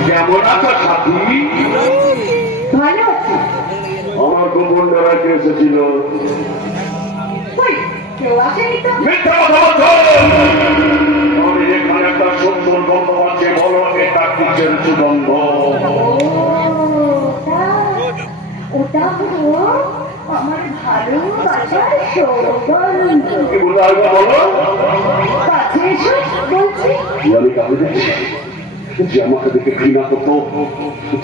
কেমন আছো সাথী ভালো আছি। আমার গোপন বেড়াতে এসেছিল? কেউ আসেনি তো? মিথ্যা কথা বলছো! আমি এখানে একটা সুন্দর গন্ধ আছে বলো এটা কিসের সুগন্ধ? ওটা- হলো আমার ভালোবাসার সৌগন্ধ কি বলে আসবে বলো? কাছে এসো বলছি। আমি যে আমাকে দেখে ঘৃণা করতো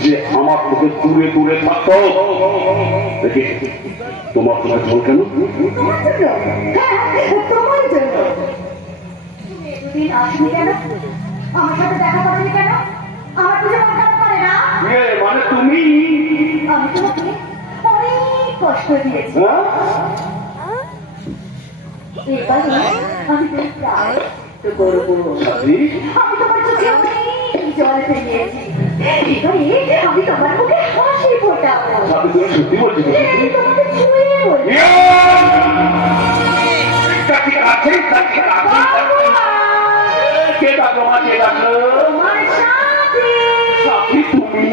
যে আমার থেকে দূরে দূরে থাকতো। দেখি তোমার তোমার ঝোল কেন? হ্যাঁ মন তুমি? অনেক কষ্ট দিয়েছি আমি তোমার জল ফেলিয়েছি এবারে আমি তোমার মুখে হাসি ফোটাবো সাথী তুমি সত্যি বলছি তোমাকে ছুঁয়ে বলব ইয়া! কাকি কাকি কাকি কাকি কে ডাকলো মা কে ডাকলো তোমার সাথে সাথী তুমি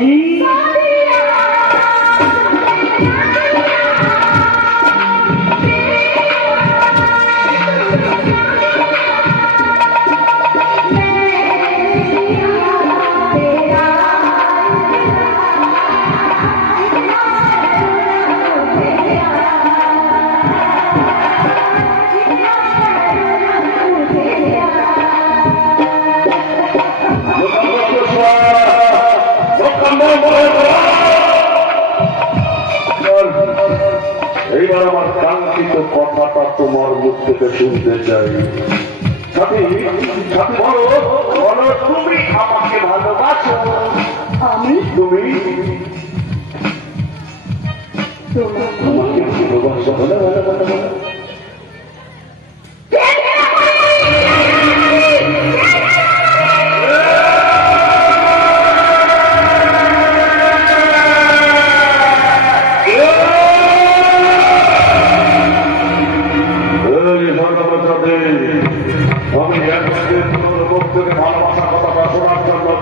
এইবার আমার কাঙ্ক্ষিত কথাটা তোমার মুখ থেকে শুনতে চাই। তুমি আমাকে ভালোবাসো। আমি? তুমি? তোমাকে ভালোবাসো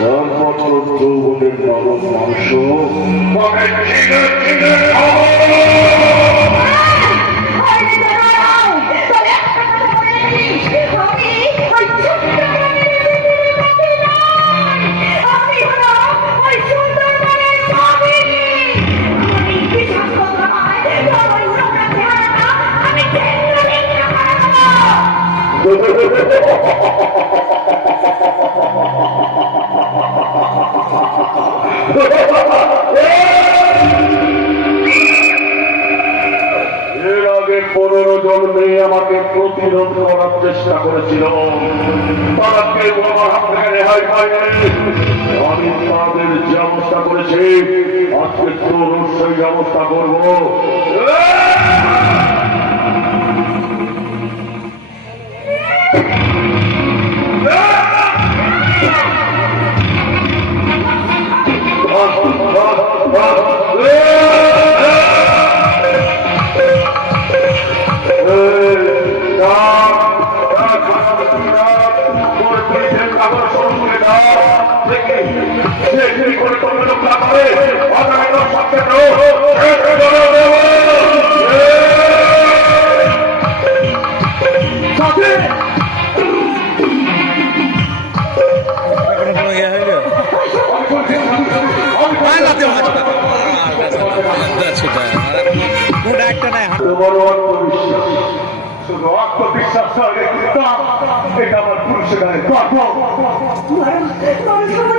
দাও। যৌবনের নরম মাংস এর আগে পনেরো জন মেয়ে আমাকে প্রতিরোধ করার চেষ্টা করেছিল। তারা কেউ আমার হাত থেকে রেহাই আমি তাদের যে অবস্থা করেছি। আজকে তোর সেই অবস্থা করব। আসন তুলে দেওয়া থেকে যে একটি গুরুত্বপূর্ণ কাজে অন্যান্য বিশ্বাস এটা আমার chegar nele. Qual, qual? Não é? Não, é isso não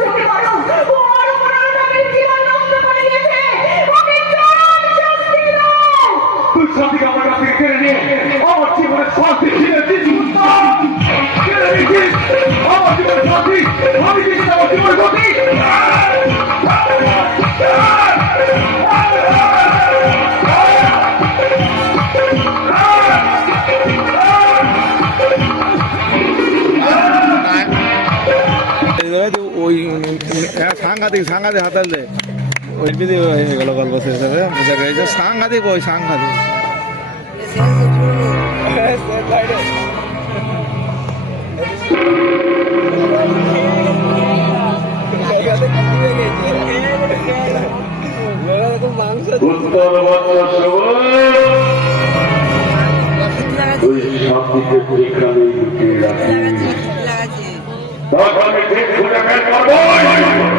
সাংঘাতিক সাংঘাতিক হাতাল ওই বিধি হয়ে গেল গল্প শেষ হবে। বুঝা গেছে সাংঘাতিক ওই সাংঘাতিক উত্তর বাচ্চা সবাই ওই রাখি তখন আমি ঠিক খুঁজে বের আমার